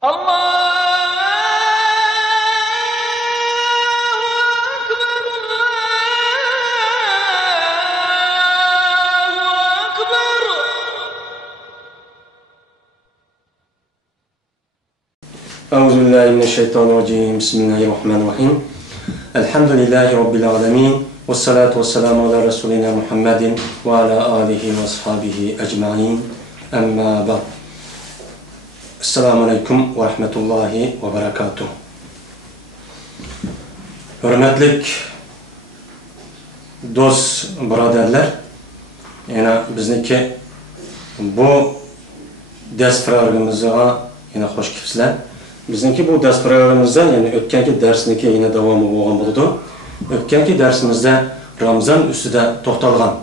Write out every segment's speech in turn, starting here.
الله أكبر الله أكبر. أعوذ بالله من الشيطان الرجيم. بسم الله الرحمن الرحيم. الحمد لله رب العالمين والصلاة والسلام على رسولنا محمد وعلى آله وأصحابه أجمعين. أما بعد. Esselamu Aleyküm ve Rahmetullahi ve Berekatuhu. Hürmetlik dost, braderler, yine bizniki bu ders programımıza yine hoş geldiniz. Bizniki bu ders programımızda yani ötkenki dersindeki yine devamı olgan buldu. Ötkenki dersimizde Ramazan üstüde toxtalgan.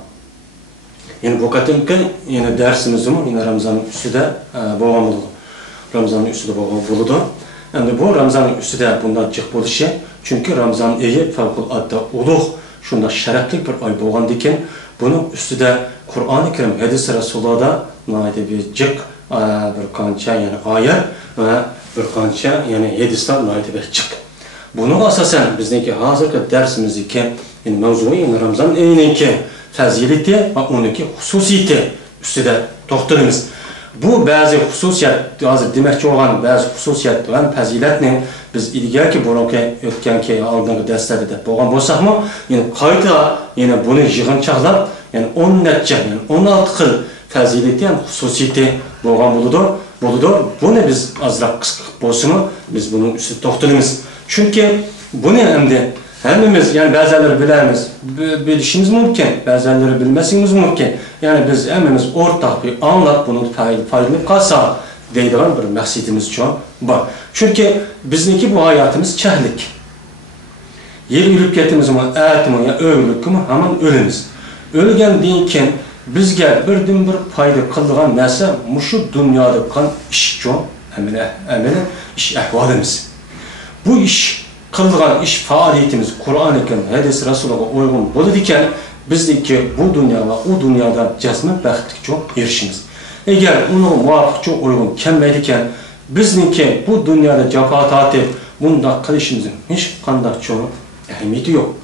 Yani bu katınkı yine dersimizin yine Ramazan üstüde olgan buldu. Ramazan'ın üstüde bulundu. Yani bu Ramazan'ın üstüde bundan cık buluşu. Çünkü Ramazan ayı fevkuladde uluğ, şunda şereflik bir ay bolğan diken, bunun üstüde Kur'an-ı Kerim hadis-i Resulullah'da naide bir cık bir kança yani ayet ve bir kança yani hadisler naide bir cık. Bunun asasen bizdeki hazırki dersimizdeki yani mevzuu yani Ramazan ayındaki fazileti ve onunki hususiyeti üstüde toxtalımız. Bu bazı hususiyet, hazır demekçi olan bazı hususiyet ve faziletini biz ilgili buranki ötkenki aldığımız derslerde de boğan bolsak mı? Yani kayda yani bunu yığınçaqlap yani 10 netçe yani 16 xil fazileti yani hususiyeti boğan buludu. Bunu biz azraq qısqıq bolsa mı? Biz bunun üstü toxtalımız. Çünkü bunu endi hemimiz yani bazıları bilemiz, bilişimiz mümkün, bazıları bilmesimiz mümkün. Yani biz hemimiz ortak bir anlat bunu faydalı kalsa deydiğin bir məqsədimiz çok var. Çünkü bizdeki bu hayatımız çəhlik. Yer ölüp ketimiz mi, ətimi ya ölülük mi, hemen ölümüz. Ölgen deyinken bizge birden bir fayda kıldığan nəsə muşu dünyada kan iş çok, əmələ iş əhvalimiz. Bu iş kıldığan iş faaliyetimiz Kur'an-ı Kerim, hadis Resulullah'a uygun bulurken bizdeki bu dünya ve o dünyada cazmı bəxtlik çok erişimiz. Eğer onu muvafık çok uygun kelmeydiken bizdeki bu dünyada cefa tatip bunda kılışımızın hiç kandak çok ehemmiyeti yok.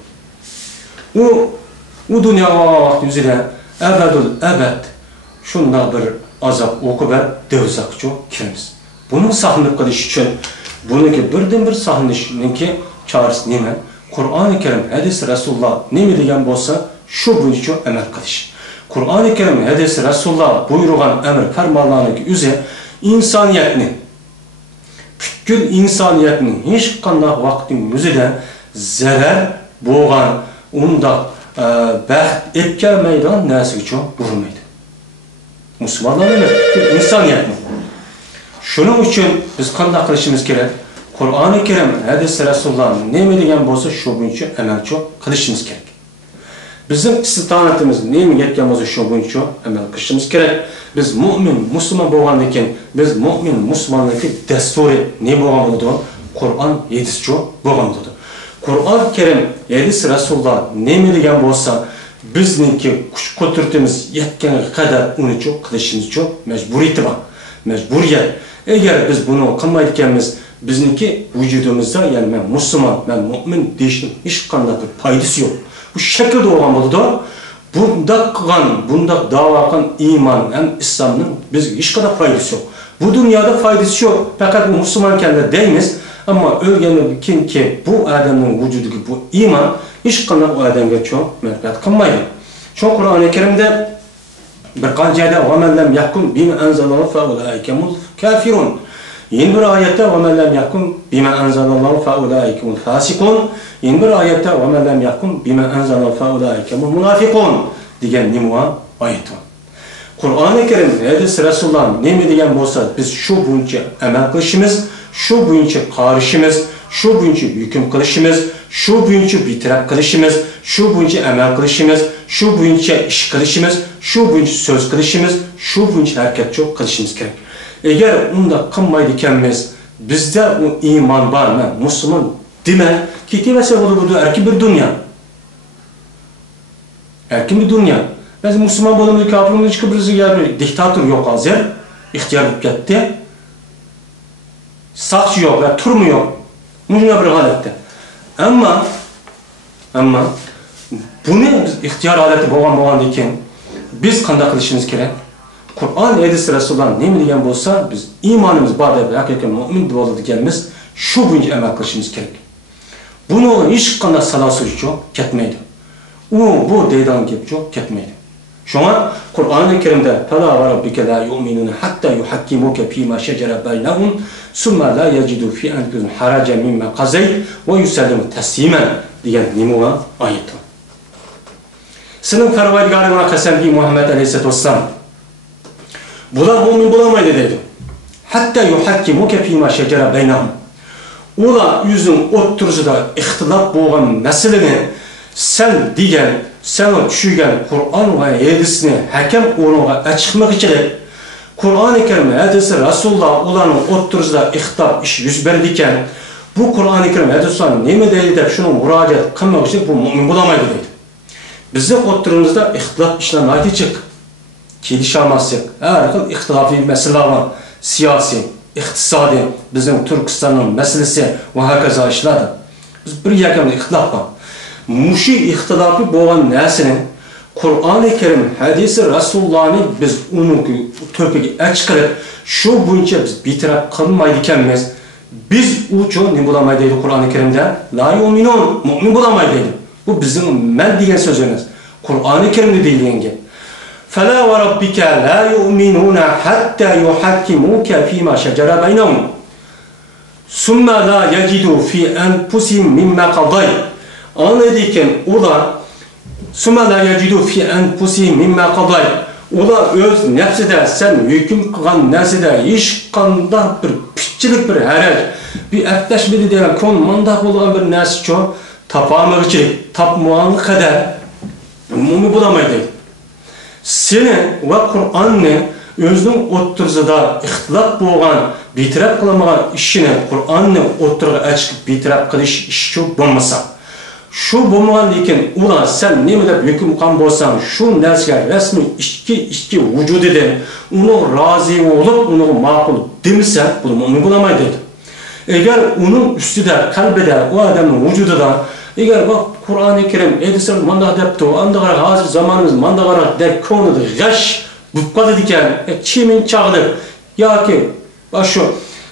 O dünya vakti üzere ebedül ebed şunda bir azap oku ve devzak çok kirimiz. Bunun sahne kılış için bununki birden bir sahnişinki çağrısı neyme? Kur'an-ı Kerim, hadis Resulullah neyme degen bolsa şu boyunca emel kılış. Kur'an-ı Kerim, hadis Resulullah buyruğan emir fermanlarındaki üzere insaniyetini, kütkül insaniyetini hiç kandak vaktin yüzüde zarar boğan, onda bəxt etkelmeyden nesi çok vurmaydı. Müslümanlar emez, insaniyetini. Şunun için biz kandak kılışımız gerek. Kur'an-ı Kerim, hadis Resulullah'ın neyme degen bolsa şu boyunca emel çok kılışımız gerek. Bizim istitanetimiz neyme yetken bolsa şu boyunca emel kılışımız gerek. Biz mümin, Müslüman boğandayken biz mümin, Müslümanlıkı desturi ne boğan buldu? Kur'an hadis çok boğan buldu. Kur'an-ı Kerim, hadis Resulullah neyme degen bolsa bizninki kuş koturtimiz yetken kadar onu çok kılışımız çok mecburiyeti var. Mecburiyet. Eğer biz bunu kılmaydıkemiz bizninki vücudumuzda yani ben Müslüman, ben mümin deyişin hiç kandak bir faydası yok. Bu şekilde olan buldu. Bunda davakan iman hem İslam'ın biz hiç kadar faydası yok. Bu dünyada faydası yok. Fakat bu Müslüman kendine değiliz. Ama ölgenin ki bu adamın vücudundaki bu iman hiç kadar o adamga çok menfaat kılmaydı. Çok Kur'an-ı Kerim'de bir qancada وَمَنْ لَمْ يَحْكُمْ بِمَا أَنْزَلَ اللّٰهُ فَأُولَٰئِكَ هُمُ الْكَافِرُونَ. Yeni bir ayette وَمَنْ لَمْ يَحْكُمْ بِمَا أَنْزَلَ اللّٰهُ فَأُولَٰئِكَ هُمُ الْفَاسِقُونَ. Yeni bir ayette وَمَنْ لَمْ يَحْكُمْ بِمَا أَنْزَلَ اللّٰهُ فَأُولَٰئِكَ هُمُ الْمُنَافِقُونَ diyen nimva ayet var. Kur'an-ı Kerim, hadis Resulullah'ın neyme degen bolsa biz şu boyunca emel kılışımız, şu boyunca karışımız, şu boyunca hüküm kılışımız, şu boyunca bitirap kılışımız, şu boyunca emel kılışımız, şu boyunca iş kılışımız, şu boyunca söz kılışımız, şu boyunca hareket çok kılışımız gerek. Eğer onda kılmaydıkemiz bizde o iman var mı? Müslüman deme kitibesi olur erkin bir dünya. Erkin bir dünya. Biz Müslüman bolumuz kafirimiz çıkıp bizi bir diktatör yok hazır. İhtiyar etdi. Saqchi yo'q va turmi yo'q. Bunga bir holatda. Ammo buni biz ixtiyor holati bo'lgandan keyin biz qanday qilishimiz kerak? Qur'on, hadis, Rasululloh nima degan bo'lsa, biz iymonimiz bor deb haqiqiy mu'min bo'ladiganmiz, shu bo'yicha amal qilishimiz kerak. Buni hech qanday salasuz yo'q, ketmaydi. Bu deydan gap yo'q, ketmaydi. Şuna Kur'an-ı Kerim'de "Fela ve rabbike la yu'minun hatta yuhakkimuke fîmâ şecere beynehum summa la yecidû fî enfusihim haracen mimme qazayt ve yusellimu teslimen" diyen nimuva ayet var. Senin Perverdigarına kasem bi Muhammed Aleyhisselatü Vesselam. Bular mu'min bulamaydı dedi. Hatta yuhakkimuke fîmâ şecere beynehum. Ola yüzün oturzida ihtilaf boğan meseleni sen diyen, sen düşügen Kur'an ve hadisini hakem onuğa açıkmak için Kur'an-ı Kerim, hadisi, Resulullah olanın oturzida ihtilaf iş yüz berdiken bu Kur'an-ı Kerim, hadisler neme deydi de şunu müracaat kılmak için bu mümin bulamaydı dedi. Bizde oturumuzda ihtilaf işler naydi çık. Kelişamazsak, her kıl ihtilafi mesele var. Siyasi, iktisadi, bizim Türkistan'ın meselesi ve hakaza işlerdi. Biz bir yakın ihtilaf var. Muşi ihtilafı boğan nesinin Kur'an-ı Kerim, hadisi, Resulullah'ını biz onun töpeki açıkırıp şu boyunca biz bitirip kılmaydıkenmiz. Biz uçu ne bulamaydık Kur'an-ı Kerim'de? La yu'minun, mu'min bulamaydık. Bu bizim men diyen sözümüz. Kur'an-ı Kerim'de değil gibi. فَلَا وَرَبِّكَ لَا يُؤْمِنُونَ حَتَّى يُحَكِّمُوكَ فِي مَا شَجَرَ بَيْنَهُمْ ثُمَّ لَا يَجِدُوا فِي أَنْفُسِهِمْ مِمَّا قَضَيْتَ Anladıyken ola ثُمَّ لَا يَجِدُوا فِي أَنْفُسِهِمْ مِمَّا قَضَيْتَ Ola öz nefside sen hüküm kılan nefside hiç kanda bir pitçilik bir herel bir efteşmedi diyen kon mandak olan bir nefsi çok tapamırçılık, tapmağanlık kadar mumu bulamaydı. Seni ve Kur'an'ı özünün oturzada ihtilaf boğan, bitirap kılamayan işini Kur'an'ı oturga açıp bitirap kılış iş çok bulmasa. Şu bulmayan iken ulan sen ne mi de hüküm kan bolsan şu nesge resmi işki vücud eden onu razı olup onu makul demişse bunu mu'min bulamaydı. Eğer onun üstüde kalbede o adamın vücudunda eğer bak Kur'an-ı Kerim edisel mandak depti o andağara hazır zamanımız mandağara dek konuda yaş bupkadı diken çimin çağıdır ya ki başı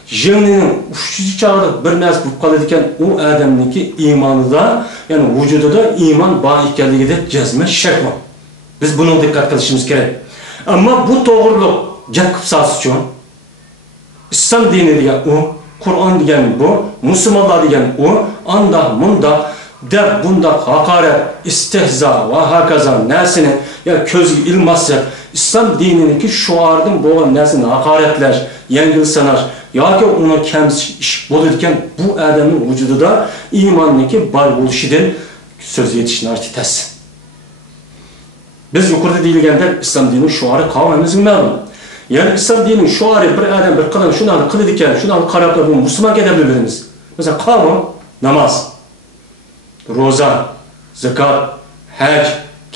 jeninin uçucu çağıdır bir nes bupkadı diken o adamınki imanı da yani vücudu da iman bağ ikenliği de cezme şek var. Biz bunu dikkat kılışımız gerek. Ama bu doğruluk cep kıpsası için İslam dini diyen o, Kur'an diyen bu, Müslümanlar diyen o, anda munda der bunda hakaret, istihza ve hakaza nesini ya közü ilmazsa İslam dinindeki şuardın boğan nesini hakaretler, yengil sanar ya ki ona kendisi iş bulurken bu adamın vücudu da imanındaki bar buluşiden söz yetişin artitesin. Biz yukarıda deyilgende İslam dininin şuarı kavmimizin məlum. Yani İslam dininin şuarı bir adam bir kılan şunu kılı diken, şunu karabla bu Müslüman edebiliriz. Mesela kavmi namaz, roza, zekat, hac,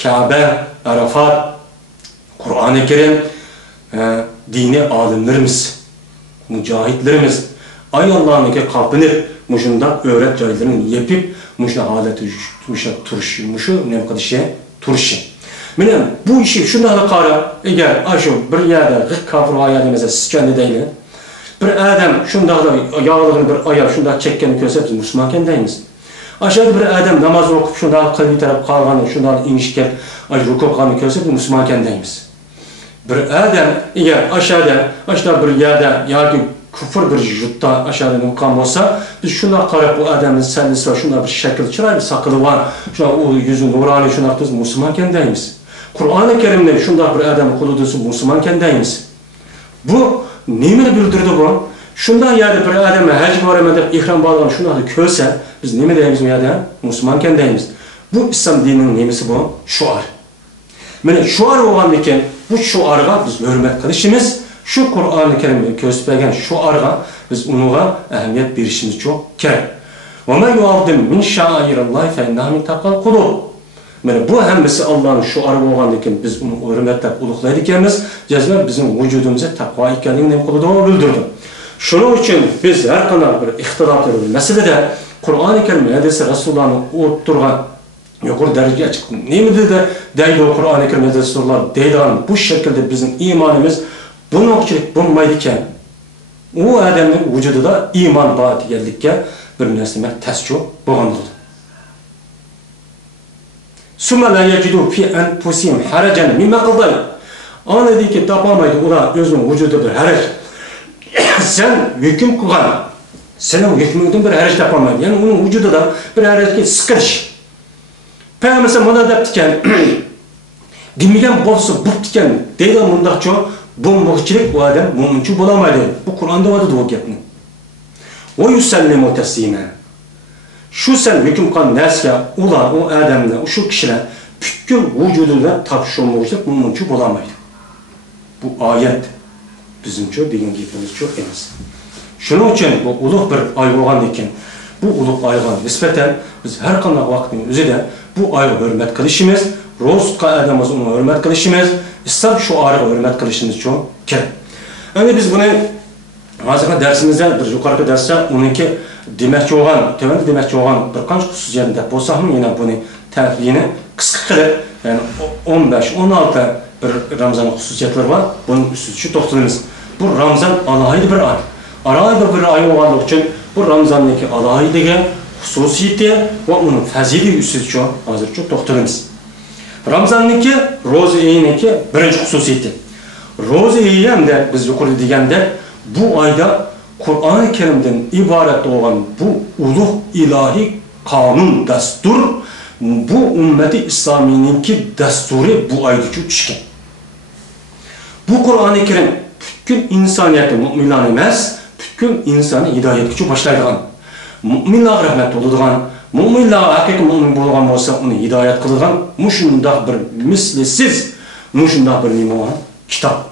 Kabe, Arafat, Kur'an-ı Kerim, dini alimlerimiz, mücahitlerimiz, ay Allah'ın ki kapınıp, muşunda öğret cahillerini yapıp, muşuna haleti, muşuna turşu, muşu ne kadar şey, turşu. Benim bu işi şundan kara, eğer aşağı bir yerde gık kafir ayağını mesela sıçandı değil, bir adam şundan da yağlığını bir ayağı şundan çekkeni köse biz Müslümanken deyimiz. Aşağıda bir adam namaz okup şundan kılbi taraf kalğanı, şundan inişken ruku kılğanı köse biz Müslümanken deyimiz. Bir adam eğer aşağıda bir yerde ya ki küfür bir jutta aşağıda mümkün olsa biz şuna karab bu adamın sendisi var, şuna bir şekil çırar, bir sakılı var, şuna o yüzü nurani şuna biz Müslümanken deyimiz. Kur'an-ı Kerim'de şunda bir adam kuludusu Müslümanken deyimiz. Bu nemini bildirdi bu? Şundan yerde bir adamı hac baramada ihram bağlayan şuna da köse biz nemi deyimiz mi yada? Müslümanken deyimiz. Bu İslam dininin nemisi bu? Şuar. Yani şuar olan iken bu şuarga biz hürmet kılışımız, şu Kur'an-ı Kerim'de kösbegen şuarga biz onuğa ehemmiyet verişimiz çok gerek. وَمَا يُعَظِّمْ مِنْ شَعَائِرِ اللّٰهِ فَاِنَّهُ مِنْ تَقْوَى الْقُلُوبِ Yani bu hemmesi Allah'ın şuarı olan iken biz onu hürmetle uluqlaydıkemiz cezme bizim vücudumuza takva ikenliğini bildirdi. Şunun için biz her kadar bir ihtilaflı bir meselede Kur'an-ı Kerim hadisi Resulullah'ın oturgan yukarı dereceye çıktı. Neydi de deydi o Kur'an-ı Kerim hadisi Resulullah deydi bu şekilde bizim imanımız bu nokçılık bulmaydıken o adamın vücudu da iman baatı geldikken bir nesime ters çok boğandırdı. Sümme la yecidu fi enfusihim haracen mimma qadayt. Ana dedi ki tapamaydı ular özünün vücudu bir harac. Sen hüküm kılgan. Senin hükmünden bir harac tapamaydı. Yani onun vücudu da bir harac sıkış. Peygamber sen bana deptiken dinmeyen bolsa buptiken deydi mundaq çok bu muhçilik o adam müminçi bulamaydı. Bu Kur'an'da vardı o gapni. O yusallimu teslime. Şu sen hüküm kan nesya ular o adamla şu kişiler bütün vücudunda tapşırılmışlık müminçi bulamaydı. Bu ayet bizim çok degan gapimiz çok emas. Şunun için bu ulug' bir ay bo'lgan ekan. Bu ulug' ayga nispeten biz her qanday vaqtning o'zida bu ayga hurmat qilishimiz, ro'zqa adamimiz uni hurmat qilishimiz, islom shuariga hurmat qilishimiz çok kerak. Endi biz buni hozirgi darsimizda bir yuqorgi darsda uniki demoqchi bo'lgan, tövanda demoqchi bo'lgan bir qancha xususiyatni deb bo'lsaqmi, yana buni ta'rifini qisqa qilib, yani 15-16 bir Ramazan xususiyatları var. Bunun üstü toxtalımız. Bu Ramazan alaydı bir ay. Alaydı bir ay olduğu için bu Ramazan'daki alaydığı hususiyeti ve onun fazili üstü çok hazır çok toxtalımız. Ramazan'daki roza ayındaki birinci hususiyeti. Roza ayı hem de biz yukarıda degende bu ayda Kur'an-ı Kerim'den ibaret olan bu uluh ilahi kanun destur bu ümmeti İslami'ninki desturi bu ayda düşken. Bu Kur'an-ı Kerim bütün insaniyeti müminler emas, bütün insanı hidayet gücü başlaydıgan. Müminler rahmet oldugan, müminler hakiki mümin bolgan bolsa onu hidayet kıldıgan, muşundaq bir mislisiz, muşundaq bir nima olan kitap.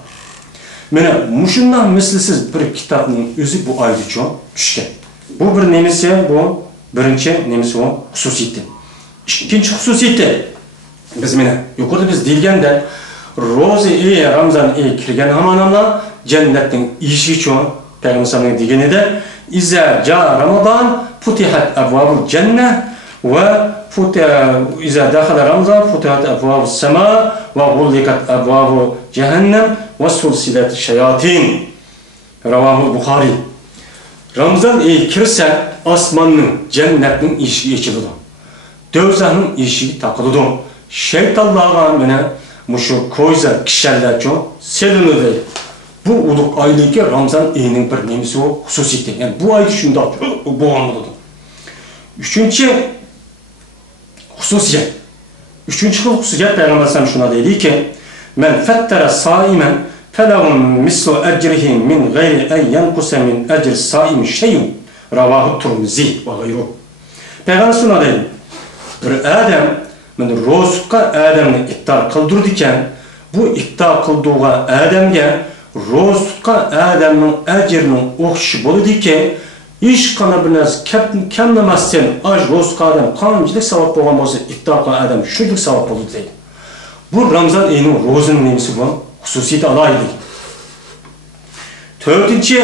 Mene muşundaq mislisiz bir kitabın özü bu ayda çok düşken. Bu bir nemisi, bu birinci nemisi o hususiyeti. İkinci hususiyeti, biz mene yukarıda biz dilgende Rozi Ramazan kirgen hamanamla cennetin işi çok Peygamber sallallahu aleyhi ve sellem degeni de İzâ ca Ramazan futihat abvabul cennet ve İzâ dakhala Ramazan futihat abvabus sema ve gullikat abvabu cehennem ve sulsilat şeyatin. Ravahul Bukhari. Ramazan kirse asmanın cennetin işi açıldı. Dövzahın işi takıldı. Şeytanlarla mene muşu koyza kişiler çok selinir. Bu uluk aydaki Ramazan ayının bir nemisi o hususiyeti. Yani bu ay şunda bu anladı. Üçüncü hususiyet. Üçüncü hususiyet Peygamber Sallallahu şuna dedi ki: "Men fettara saimen felahum mislu ecrihi min gayri en yankusa min ecr saim şeyun." Ravahu Tirmizi ve gayru. Peygamber şuna dedi: "Bir adam men rozqa adamni iftar qildiridikan, bu iftar qilduğu adamga roz tutgan adamning ajrining o'xshashi bo'ladi-ki, hech qanday bir narsa kamlamasdan aj roz tutgan adam qanchalik savob bo'lgan bo'lsa, iftor qilgan adam shunchalik savob bo'ladi deydi. Bu Ramazan oyining ro'zining nemasi bu xususiyati alohida. To'rtinchi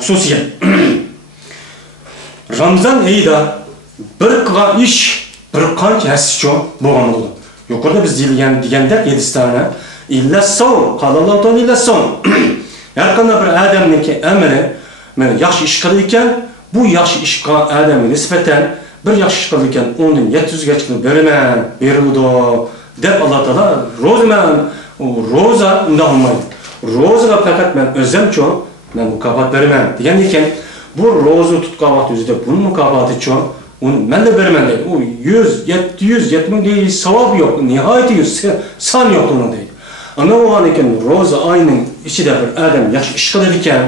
xususiyat. Ramazan oyida bir qilgan ish bir qancha hasicho bo'lgan bo'ladi. Yukarıda biz degende 7 tane illa savm, qalallohu taala illa savm. Her qanday bir adamniki amri, mana yaxshi ish qilarkan, bu yaxshi ish qilgan odamga nisbatan bir yaxshi ish qilarkan, undan 700 ga chiqib beraman, berildi deb Alloh taolo roza unda olmaydi. Rozaga faqat men o'zimcha men mukofot beraman degan ekan, bu roza tutgan vaqt o'zida bunun mukofoti uchun ben de vermem dedi. O 100, 700, 70 değil, sevap yok. Nihayeti yok, san yok onun dedi. Ama o an iken roza ayının içinde bir adam yaş iş kılırken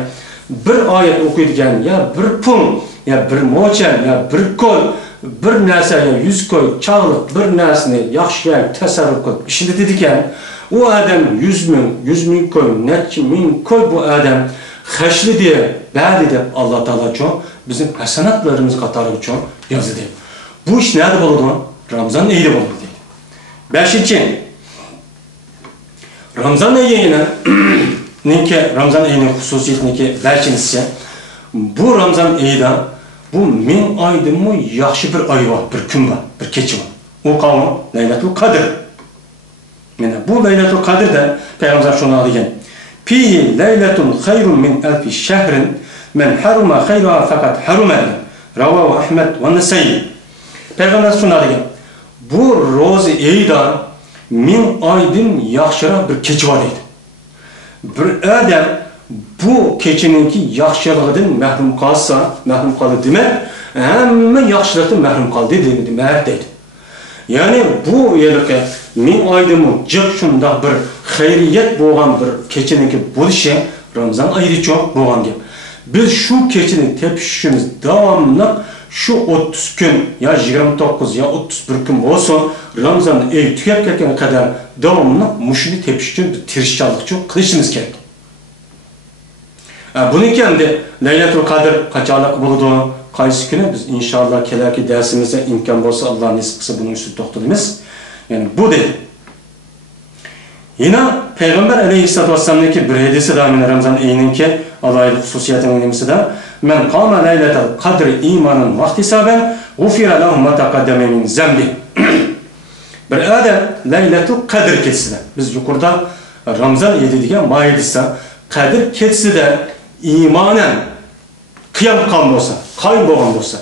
bir ayet okuyurken ya bir pun, ya bir moçen, ya bir kol, bir narsa ya 100 koy, çağılıp bir narsani yaxşıya tasarruf kılıp işinde dedikken o adam 100 bin koy, neçe bin koy bu adam haşlı diye, bəli de Allah Teala çok bizim hasenatlarımız katarı çok yazı deyip. Bu iş nerede bulundu? Ramazan neydi bulundu deyip. Beşinci, Ramazan ayına Ramazan ayının xususiyetini belçinisi bu Ramazan ayında bu min aydı mı yaxşı bir ay var, bir gün var, bir keçi var. O kavmi Leylatul Kadir. Yani bu Leylatul Kadir'de Peygamber şunu diyen Fihi leyletun hayrun min elfi şehrin men haruma hayruha fakat harume Ravahu Ahmet ve Nesai. Peygamber şunu diyen bu rozi ayda min aydın yaxşıra bir keçi var deydi. Bir adam bu keçininki yaxşılığından məhrum qalsa, məhrum qalı demək, həmmə yaxşılıqdan məhrum qaldı deydi. Yani bu yerlikə min aydımı cıq şunda bir xeyriyyət boğan bir keçininki buluşu Ramazan ayı çox boğan gep. Biz şu keçinin tepişimiz davamlı şu 30 gün ya 29 ya 31 gün olsun Ramazan ayı tükep ketene kadar davamlı muşunu tepişkin bir tirişçalık çok kılışımız gerek. Bunun kendi Leylatul Kadir kaçarlık bulduğu kayısı günü biz inşallah kelerki dersimizde imkan olsa Allah'ın ismisi bunun üstü doktorumuz. Yani bu değil. Yine Peygamber Aleyhisselatü Vesselam'daki bir hadisi daha yine Ramazan ayının ki Allah'ın hususiyetinin önemlisi de men kâme Leylatul Kadir imanın vaktisaben gufira lahum ma taqaddeme min zembi. Bir adam Leylatul Kadir keçisi de biz yukarıda Ramazan ayı dediğen maidisi Kadir keçisi de imanen kıyam kan olsa, kayın boğan olsa.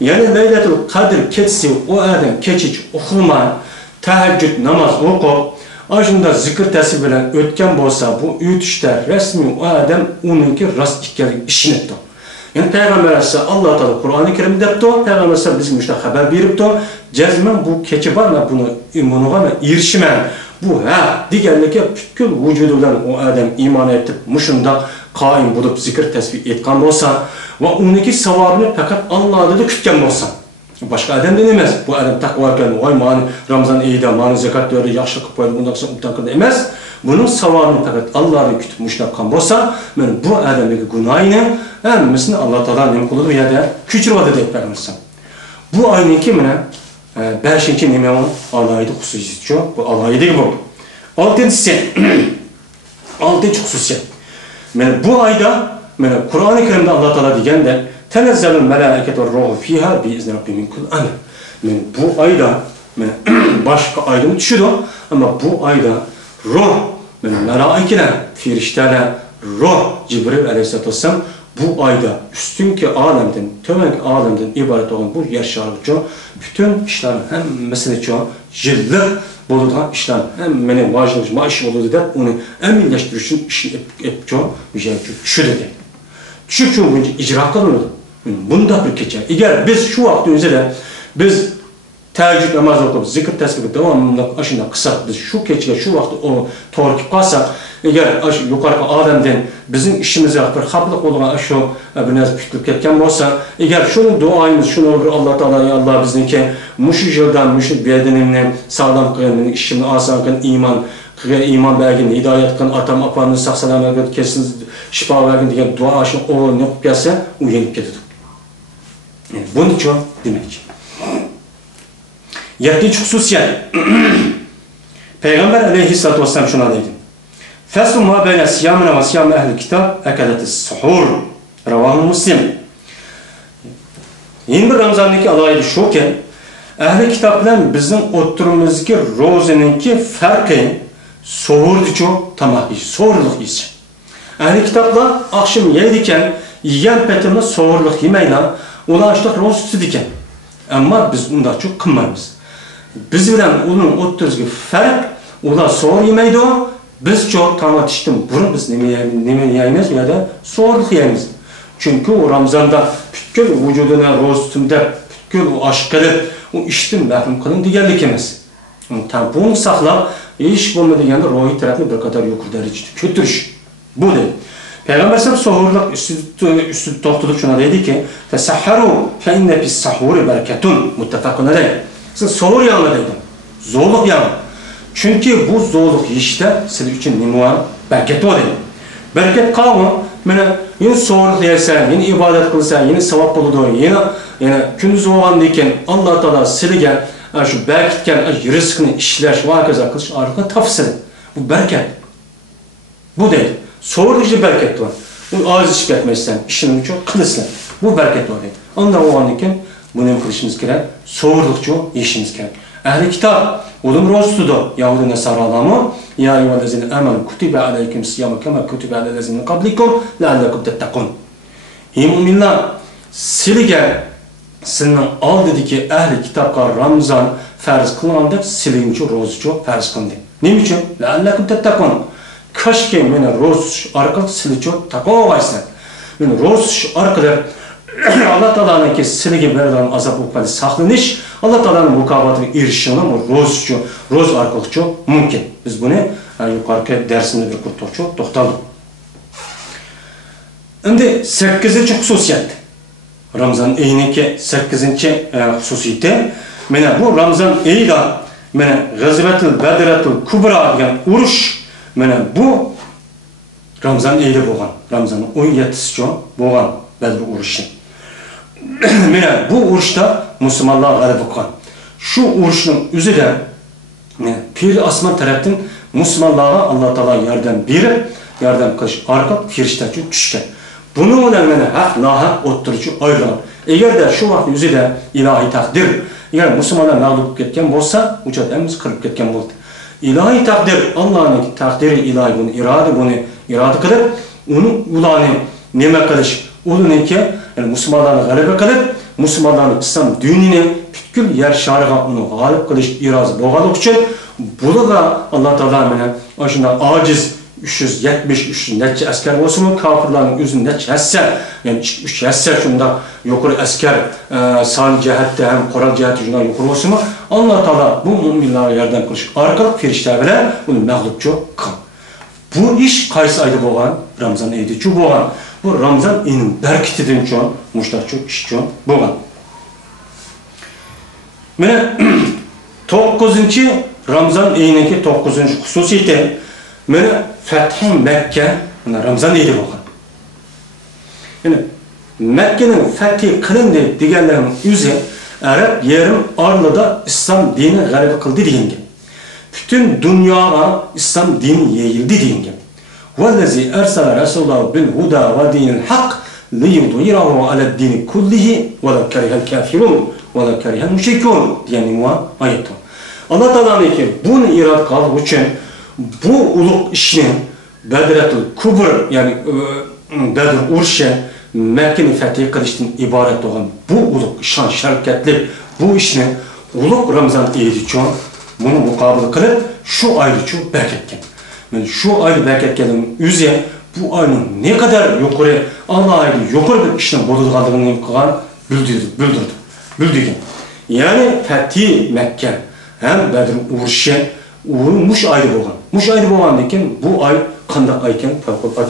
Yani Leylatul Kadir keçisi o adam keçiç okuma, teheccüd namaz okup, aşında zikir tesir bilen ötken olsa bu ütüşte resmi o adam onunki rast ikkelik işini etti. Yani Peygamber Aleyhisselam Allah Teala Kur'an-ı Kerim'de etti, Peygamber Aleyhisselam bizim işte haber verip de cezmen bu keçi var mı bunu imanına irişmen bu diğerlike bütün vücudundan o adam iman etip muşunda kaim bulup zikir tesbih etken olsa ve onunki sevabını fakat Allah'da da kütken olsa başka adam denemez. Bu adam takvarken oy mani Ramazan ayında mani zekat diyor yaxşı kıpaylı bundan sonra umtakırda emez. Bunun sevabını fakat Allah'da kütüp muştakkan olsa bu adamdaki günahını hemmisini Allah Teala nem kılıdır ya da küçürvadı deyip vermişsin. Bu ayının kimine? Beşinci nimenin alaydı hususiyeti çok. Bu alaydı bu. Altıncı hususiyet. Bu ayda Kur'an-ı Kerim'de Allah Teala diyen de tenezzelül melâiket ve ruhu fiha biizni rabbi min kul amr. Bu ayda başka ayda düşüyor ama bu ayda ruh melaikeler, firişteler, ruh Cibril Aleyhisselatü Vesselam bu ayda üstünki alemden, tövenki alemden ibaret olan bu yer şarkıcı bütün işlerin hemmesini çok yıllık bulunan işlerin hemmeni vacilmiş maaşı olduğu da onu eminleştirir için işini çok şu dedi. Çünkü bu icra kılınır. Bunda bir geçer. Eğer biz şu vaktimizde de biz teheccüd namazı okup zikir tesbih devamlı aşında kısa biz şu keçiye şu vakti o torkip kalsak eğer yukarı adamdan bizim işimize bir haplık olan şu bir nez kütlük etken olsa eğer şunun duayımız şunu olur Allah Teala ya Allah bizimki muşu yıldan muşu bedenini sağlam kılın işini asan kılın iman belgin hidayet kılın atam apanını sağ salam kesin şifa vergin diye dua aşın o ne yapıyorsa o yenip getirdik. Yani bunun için demek. Yedinci hususiyet. Peygamber Aleyhisselatü Vesselam şuna dedi. Feslu ma beyne siyamına ve siyamı ehl-i kitab ekedetis suhur. Ravahu Muslim. Yeni bir Ramazan'daki alaydı şu ki ehl-i kitapla bizim oturumuzdaki rozeninki farkı soğurdu çok tamah iş, soğurluk iş. Ehl-i kitapla akşam yedikken yiyen petimle soğurluk yemeyle ona açtık roz sütü diken. Ama biz onda çok kınmayız. Biz bilen onun oturumuzdaki fark ona soğur yemeydi o. Biz çok tamam iştim. Bunu biz ne yiyemiz ya da soğurluk yiyemiz. Çünkü o Ramazan'da bütün vücuduna roz sütünde bütün o aşk edip o iştim mahrum kılın diğerlik yemez. Bunu sakla iş bulma diyende ruhi tarafını bir kadar yukarı derecede kötürüş. Bu değil. Peygamber sallallahu sohurluk üstü topladık şuna dedi ki fesahharu fe inne bis sahuri bereketun muttefakun aleyh. Siz sohur yanına dedim. Zorluk yanı. Çünkü bu zorluk işte sizin için nimuan bereket o dedi. Bereket kavmi yine sohurluk yersen, yine ibadet kılsan, yine sevap buluduğun, yine gündüz oğandayken Allah Teala silige şu berketken rızkını işler, şu arkadaşlar kılış arka tafsir. Bu bereket. Bu deydi. Soğurduqca bereket var. Bu az iş etmezsen, işinin çok kılısın. Bu bereket var deydi. Ondan o anlıkken bunu kılışımız gerek. Soğurduqça işimiz gerek. Ehli kitap, oğlum roz tutu. Yahudi Nesara adamı. Ya eyyühellezine amenu kutibe aleyküm siyamu kema kutibe aleyhillezine kablikum leallekum tettakun. Ey müminler, silige sizin al dedi ki ehli kitaplar Ramazan farz kılındı, siling için roz için farz kılındı. Ne için? Leallekum tettakun. Kaşke meni roz arkalık sili için takva vaysın. Meni roz arkalık Allah Teala'nın ki siligi verilen azap ukbali saklanış, Allah Teala'nın mukabatına erişimine bu roz arkalık çok mümkün. Biz bunu yukarıki dersinde bir kurtuluşu toxtalım. Şimdi 8. hususiyet. Ramazan ayınınki 8. hususiyeti. Mene bu Ramazan ayıda mene Gazvetul Bedretul Kubra degan uruş mene bu Ramazan ayıda bolgan. Ramazanın 17'si bolgan Bedr uruşu. Mene bu uruşta Müslümanlar galip bolgan. Şu uruşun üzerinde Pir Asman tarafından Müslümanlara Allah Teala yardım berip, yardım kılış arka firiştaçı düşken. Bunu bilen mene hak nahak otturucu ayrılan. Eğer de şu vakti üzerinde ilahi takdir, eğer Müslümanlar mağlup ketken bolsa, uçat emimiz kırıp ketken boldu. İlahi takdir, Allah'ın takdiri ilahi bunu irade kılıp, onu ulanı neme kılış, olununki, yani Müslümanlarını galip kılıp, Müslümanların İslam dinini bütkül yer şarıga onu galip kılış irazı boğalık için, bunu da Allah Teala mene, aşında aciz, 373 netçe asker olsun mu? Kafirlerin yüzün netçe hesse, yani 3 hesse şunda yukarı asker sağ cihette hem koral cihette şundan yukarı olsun mu? Allah Teala bu müminlere yardım kılış. Arkalık firişler bile bunu mağlupçu kan. Bu iş kaysı ayda boğan, Ramazan ayda çu boğan. Bu Ramazan ayının berketinden çoğun, muşlar çok iş çoğun boğan. Mene 9. Ramazan ayınınki 9. hususiyeti mene Fethi Mekke, Ramazan ayda boğan. Yani Mekke'nin fethi kılındı diyenlerin yüzü Arap yerim arlıda İslam dini galip kıldı diyen gibi. Bütün dünyaya İslam dini yayıldı diyen gibi. وَالَّذِي اَرْسَلَ رَسُولَهُ بِالْهُدَى وَدِينِ الْحَقِّ لِيُضْهِرَهُ عَلَى الدِّينِ كُلِّهِ وَلَوْ كَرِهَ الْكَافِرُونَ وَلَوْ كَرِهَ الْمُشْرِكُونَ diyen ayet. Allah Teala'nın ki bunu irad kıldığı için bu uluk işinin Bedretul Kubr yani Bedr uruşu Mekke'nin fethi kılıştan ibaret olan bu uluk şan şerketli bu işini uluk Ramazan ayı için bunu mukabele kılıp şu ayı için berketken. Yani şu ayı berketkenin yüzü bu ayının ne kadar yukarı Allah ayı yukarı bir işten bozulduğunu bildirdi. Yani fethi Mekke hem Bedr uruşu muş ayı boğan. Muş ayı boğan deyken bu ay kandak ayken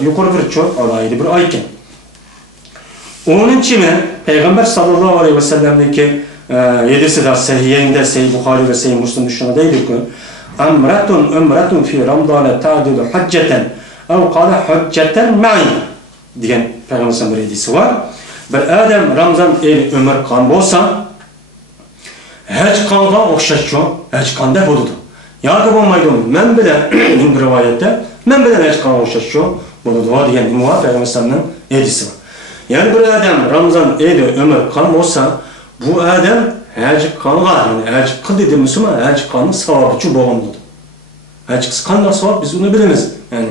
yukarı bir çok Allah ayı bir ayken. Onun için Peygamber sallallahu aleyhi ve sellem'deki yedisi de sahihinde Sahih Bukhari ve Sahih Müslim düşünüyor ki Umretun fi Ramazan ta'dilu hacceten ev qala hacceten ma'i diyen Peygamber'in bir hadisi var. Bir adam Ramazan ayı ömür kan bolsa hac kanğa okşaşıyor, hac kanda buludu. Yargı olmaydı men bilen bir rivayette men bilen hac kanğa okşaşıyor buludu diyen Peygamber'in hadisi var. Yani bir adam Ramazan ayda ömür kan olsa bu adam hac kanğa yani hac kıl dedi Müslüman hac kanın sevabı için boğulmadı. Hac kanın sevabı biz onu bilemiz. Yani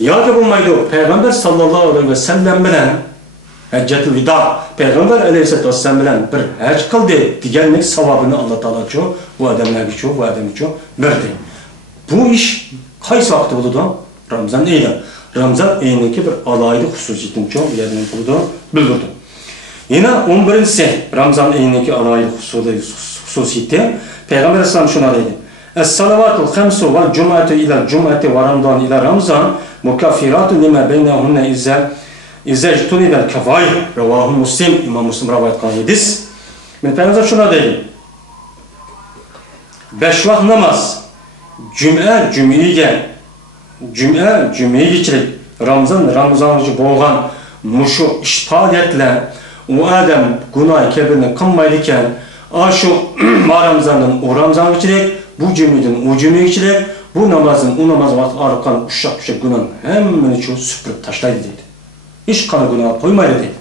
yargı olmaydı Peygamber sallallahu aleyhi ve sellem bilen Haccetul Vida Peygamber aleyhisselatü vesselam bilen bir hac kıldı diyenlik sevabını Allah Teala için bu adamlar için bu adam için verdi. Bu iş kaç vakti oldu? Ramazan ayda. Ramazan ayındaki bir alaylı hususiyetin çok yerine bulduğunu bildirdi. Yine 11. Ramazan ayındaki alaylı hususiyeti Peygamber Aleyhisselam şuna dedi. Es-salavatul khamsu vel cum'atu ila cum'ati ve Ramazan ila Ramazan mukaffiratun lima beynehunne izâ ijtunibel kefair. Revahu Müslim, İmam Müslim rivayet kılan hadis. Peygamber şuna dedi. 5 vakit namaz Cüm'e geçirip Ramazan boğan muşu işfadiyetle o adam günah kebirini kınmaydıken şu Ramazan'dan o Ramazan geçirek bu cümleden o cümle geçirek bu namazın, o namaz vakti arıkan uşak günahın hemmini çoğu süpürüp taşlaydı deydi. Hiç kanı günah koymaydı deydi.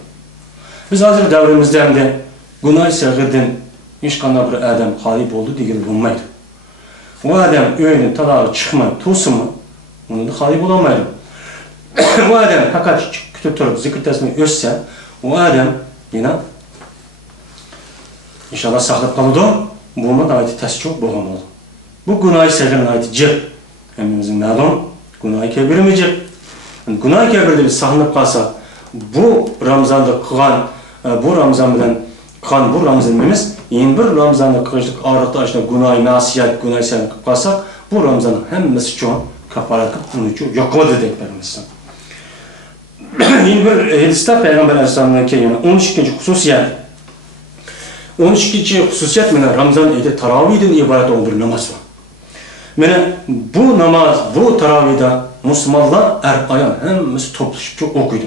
Biz hazır devrimizde hem de günah sevgidin hiç kanı bir adam halip oldu diye bulunmaydı. O adam öğünün talağı çıkmayı, tosun mu? Onun da halip olamaydı. O adam fakat kütüp durup zikirtesini özse, o adam yine inşallah saklıp kalıdı. Bu ama da ait ters çok boğum oldu. Bu günahı sevginin ait cep. Hemimizin məlum, günahı kebiri mi cep? Günahı kebirde biz sahınıp kalsa, bu Ramazan'da kılan, bu Ramazan bilen kılan bu Ramazan'ımız, yeni bir Ramazan'da kılaştık ağırlıkta açıda günahı nasiyat, günahı sevgini kıp kalsak, bu Ramazan'ın hemmesi çoğun kaparat kıp, bunu çoğu yokladı deklerimizden. Yeni bir hadiste Peygamber Aleyhisselam'dan ki 12. hususiyet, 12. hususiyet Ramazan ayda taravihden ibaret olan bir namaz var. Bu namaz, bu taravihde Müslümanlar ayan hemmesi topluşup çok okuydu.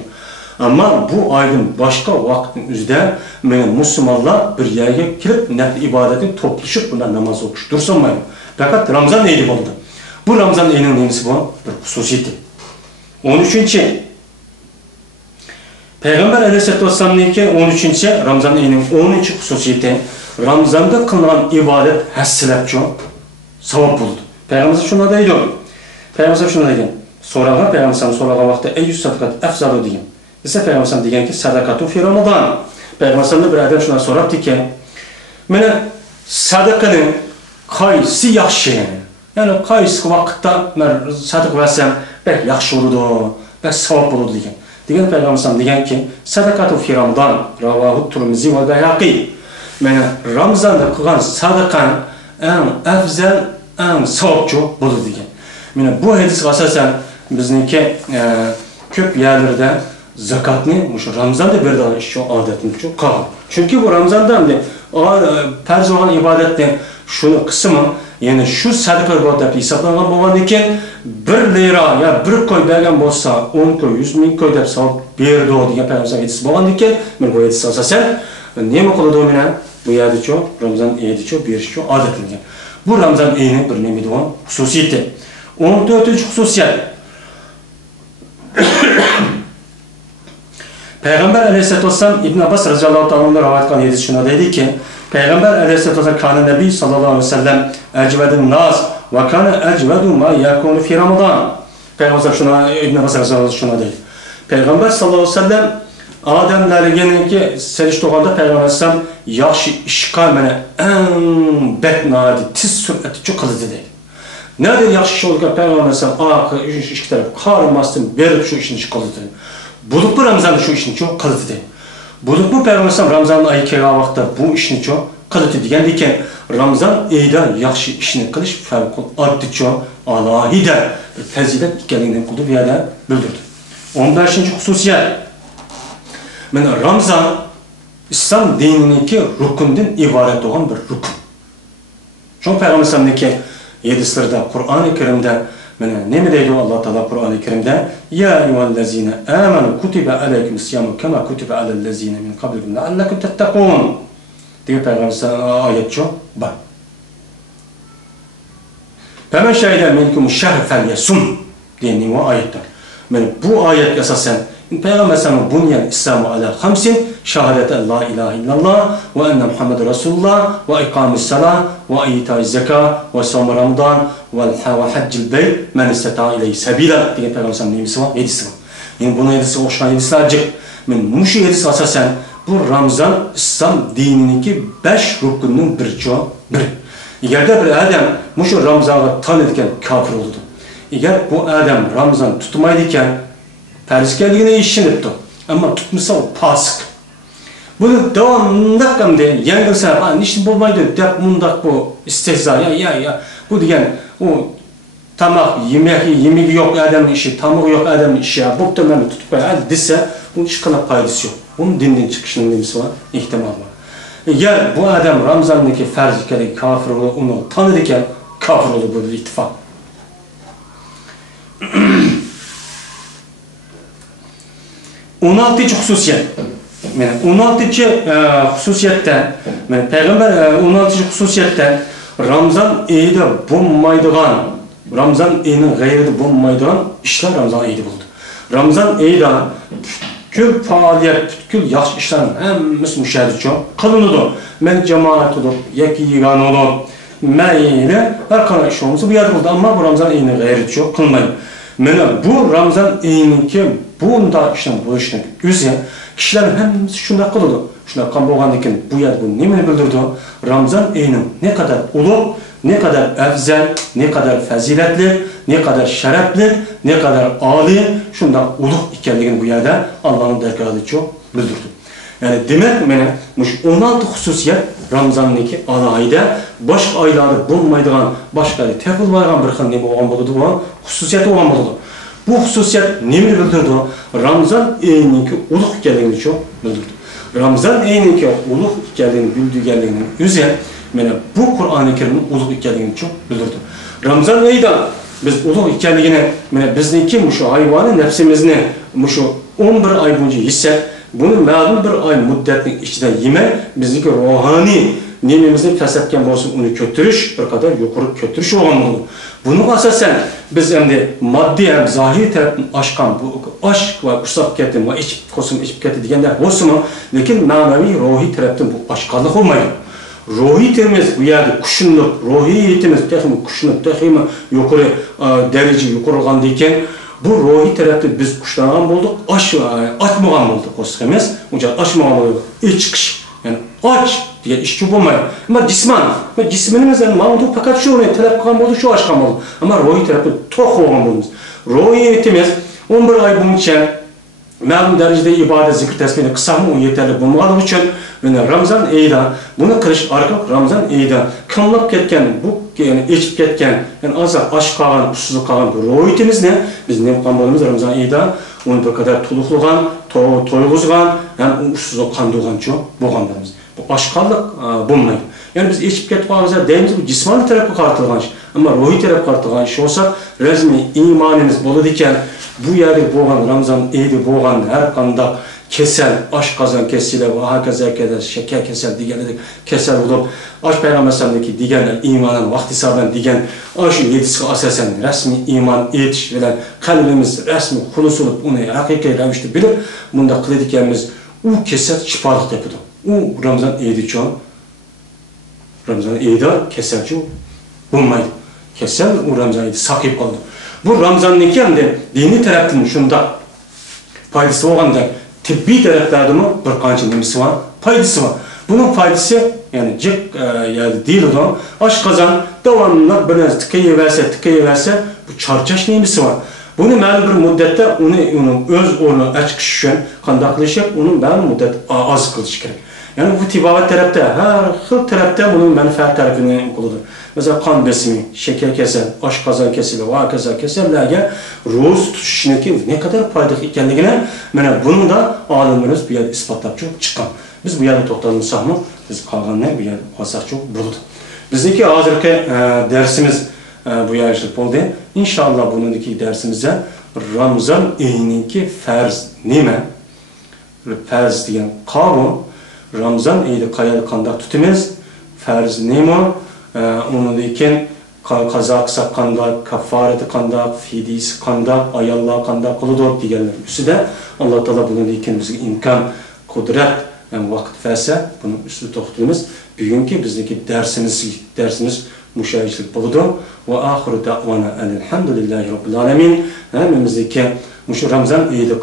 Ama bu ayın başka vaktin üzerinde Müslümanlar bir yerine girip ibadetin topluşup bundan namaz okuş. Dursanmayın. Fakat Ramazan neydi oldu? Bu Ramazan ayının neyisi bu? Bir hususiyeti. 13. Peygamber Aleyhisselatü Vesselam'ın ki 13. Ramazan ayının 13. hususiyeti Ramazan'da kılınan ibadet hassilep çok sevap buldu. Peygamber şuna deydi. Peygamber şuna deydi. Sorağa Peygamber sorağa vaxtda eyyüz sadakat efzalu deyin. İse Peygamber deyin ki sadakatu fi Ramazan. Peygamber bir adam şuna soraptı ki mene sadakanın qaysı yaxşı? Yani qaysı vaqtda men sadak versem bek yaxşı olurdu, bek sevap olurdu deyin. Degan Peygamber degan ki sadakatu fi Ramazan ravahu Tirmizi ve Bayhaqi. Mene Ramazanda qilgan sadakan en afzal en savapçı bulur degan. Bu hadis asasen bizniki köp yerlerde zakatni Ramazanda berdiğin iş çok adetini çok kalır. Çünkü bu Ramazan'da farz olan ibadetten şunu kısmı yani şu sadaka ibadet hesaplanan boğan iken 1 lira ya 1 koy bergen bolsa 10 koy 100 min koy dep savap berdi o degan Peygamber hadis boğan iken men bu hadis asasen neme kılıdı menen bu yerde çok Ramazan ayında çok bir iş çok adetini. Bu Ramazan ayının bir nemidi olan hususiyeti. 14. hususiyet. Peygamber Aleyhisselatü Vesselam İbn Abbas radıyallahu anh'ın rivayet kılan hadis şuna dedi ki Peygamber Aleyhisselatü Vesselam kana Nebi sallallahu aleyhi ve sellem ecvedun nas ve kana ecvedu ma yakunu fi Ramazan. Peygamber şuna İbn Abbas radıyallahu anh şuna dedi. Peygamber sallallahu aleyhi ve sellem adamları gelinki seriş doğanda Peygamber Aleyhisselam yaxşı işqa mene en betnadi tiz sürati çok kılıcı değil. Nerede yaxşı iş olurken Peygamber Aleyhisselam ahı iş taraf karmasın verip şu işini çıkıldı. Bulup bu Ramazan'da şu işini çok kılıcı değil. Bulup bu Peygamber Aleyhisselam Ramazan'ın ayı kera vaxtda bu işini çok kılıcı diyen diken Ramazan ayda yaxşı işini kılış fevkalade çok alahide bir fazilet ikiliğinden kıldı bir yerde bildirdi. 15. hususiyet. Ramazan İslam dinindeki rukundan ibaret olan bir rukun. Şu Peygamber Aleyhisselam'daki hadislarda Kur'an-ı Kerim'de ne mi deydi Allah Teala Kur'an-ı Kerim'de ya eyyühellezine amenu kutibe aleykümüs-siyamu kema kutibe alellezine min qablikum leallekum tettekûn diye Peygamber Aleyhisselam ayet çok bak. Femen şehide minkum şehr felyesum diye o ayetler. Bu ayet esasen Peygamber Aleyhisselam bunyan İslam'ı ala hamsin şehadete la ilahe illallah ve enne Muhammed Resulullah ve ikamus salah ve itaiz zeka ve savm Ramazan ve haccil beyt men istata ileyhi sabila diye Peygamber Aleyhisselam nemisi var, yedisi var. Yani bunun yedisi oşan yedisi acık. Muşu yedisi asasen bu Ramazan İslam dinindeki 5 rukunun birçoğu bir. Eğer bir adam muşu Ramazan'ı tanıdıkken kafir oldu. Eğer bu adam Ramazan tutmaydıkken Perişkenliğine işin etti. Ama tutmuşsa o pasık. Bunu devamlı kamde yengilse, niçin bulmaydı, dep mundak bu istehza, ya. Bu diyen, o tamak, yemeği yok adamın işi, tamak yok adamın işi, bu dönemde tutup koyar, dese, bunun çıkana paydası yok. Onun dinden çıkışının nemisi var, ihtimal var. Eğer bu adam Ramazan'daki ferzikleri kafir olur, onu tanıdıkken kafir olur bu ittifak. 16. hususiyet. 16. hususiyetten, Peygamber 16. hususiyetten Ramazan ayında bulmaydıgan Ramazan ayının gayreti bulmaydan işler Ramazan ayıydı buldu. Ramazan ayıda bütün faaliyet, bütün yaxşı işlerin hemmesi müşahede için kılınıdı. Men cemaat olup, yeki yigan olup, meyle her kanal iş olması bu yerde buldu. Ama bu Ramazan ayının gayreti çok kılmayın. Mene bu Ramazan ayının ki bunda işlem bu işlem üzere kişilerin hemmesi şunda kılındı. Şuna kan boğandıkken bu yerde bu nemini bildirdi. Ramazan ayının ne kadar ulup, ne kadar efzel, ne kadar faziletli, ne kadar şerefli, ne kadar âli, şunda uluk ikenligini bu yerde Allah'ın dergahı çok bildirdi. Yani demek mene 16 hususiyet Ramazan'daki ayda başka aylarda bulmaydıgan, başka ayda tepilmaygan bir xil neme olgan boludu, bu hususiyeti olgan boludu. Bu hususiyet nemini bildirdi? Ramazan ayınınki uluk ikenligini çok bildirdi. Ramazan ayınınki uluk ikenligini bildirgenliginin üzerine mene bu Kur'an-ı Kerim'in uluk ikenligini çok bildirdi. Ramazan ayında biz uluk ikenligini mene bizniki şu hayvanı nefsimizni şu 11 ay boyunca yesek, bunu ma'lum bir ay müddetinin içinde yeme bizdeki ruhani nemimizin feshetken olsun onu kötürüş, bir kadar yukarı kötürüş olan olur. Bunu asasen biz hem de maddi hem zahiri taraftan aşkan bu aşk ve usap kettim ve içip ketti diyenler olsun mu? Lakin manevi ruhi taraftan bu aşkanlık olmayı. Ruhi terimiz bu yerde kuşunluk, ruhi yetimiz tehmi kuşunluk, tehmi yukarı derece yukarı olan deyken bu ruhi tarafta biz kuşlanan bulduk, açmagan bulduk olsak emez. Onca açmagan bulduk, iç kış. Yani aç diye işçi bulmayı. Ama cisman, cisminimiz yani mağludu fakat şu ne talep kılan buldu, şu aşkan buldu. Ama ruhi tarafta tok olan bulduk. Ruhi yetimiz 11 ay boyunca ma'lum derecede ibadet, zikir, tesbihini kısa mı yeterli bulmadığı için Ramazan ayında bunu kılış arkalık Ramazan ayında kımlap ketken, bu yani içip ketken, yani azap aşk kalan, usuzluk kalan bu ruhiyetimiz ne? Biz ne yapmalımız Ramazan ayında onu bir kadar tulukluğan, toyguzgan, yani usuzluk kandığan çok boğanlarımız. Bu aşkallık bulmayın. Yani biz içip ketip ağızlar deyimiz bu cismani tarafı kartılgan iş. Ama ruhi tarafı kartılgan iş olsa resmi imanimiz bolu diken bu yerde boğan, Ramazan ayında boğan her kandak kesel, aşk kazan kesiyle ve hakeza kadar şeker kesel digenler kesel olup aş peygamberimizdeki digenler imanın vakti sahaben digen aşın yetisi asasen resmi iman yetiş veren kalbimiz resmi hulus olup onu hakiki revişte bilip bunda kılıdıklarımız o kesel şifalık yapıdı. O Ramazan ayıydı çoğun. Ramazan ayıda kesel çoğun bulmaydı. Kesel o Ramazan ayıydı sakip kaldı. Bu Ramazan'daki hem de dini tarafının şunda faydası olanda tıbbi taraflarda mı bir kança nemisi var, faydası var. Bunun faydası yani yani değil o aş kazan devamlı biraz tıkayı verse bu çarçaş nemisi var. Bunu ma'lum bir müddette onu öz onu açıkış için kandaklaşıp onun ma'lum müddet az kılış gerek. Yani bu tibavet tarafta her tarafta bunun menfaat tarafını kılıdır. Mesela kan besimi, şeker kesel, aş kazan keseli, vakıza kesellerge ruh tutuşundaki ne kadar faydalı ikenligine bunun da alimlerimiz bir yerde ispatlap çok çıkan. Biz bu yerde toxtalımızsak mı? Biz kalgan ne? Bu yerde kalsak çok buldu. Bizdeki hazırki dersimiz bu yarışlık oldu. İnşallah bunundaki dersimize Ramazan ayınınki farz nime? Farz diyen kavram Ramazan ayında kayalı kandak tutimiz, farz nime? Onu deyken kaza kısa kandak, kafareti kandak, fidisi kandak, ayallah kandak kılıdır diyenler. Üstü de Allah Teala bunu deyken bize imkan, kudret, yani vakit verse bunun üstü toxtuyumuz. Bugünkü bizdeki dersimiz müşahitlik buludur. Ve ahiru da'vana elhamdülillahi rabbil alemin. Hemimizdeki Ramazan ayında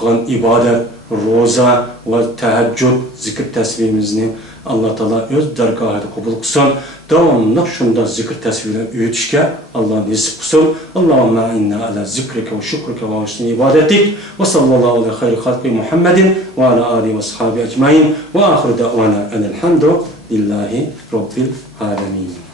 kılan ibadet, roza ve teheccüd, zikir tesbihimizni Allah Teala öz dergahında kabul kılsın. Devamlı şunda zikir tesbihini üyütüşke Allah nasip kılsın. Allahümme inna ala zikrike ve şükrike ve husni ibadetik ve sallallahu ala hayri halki Muhammedin ve ala alihi ve sahabi ecmain ve ahiru da'vana elhamdülillahi rabbil alemin.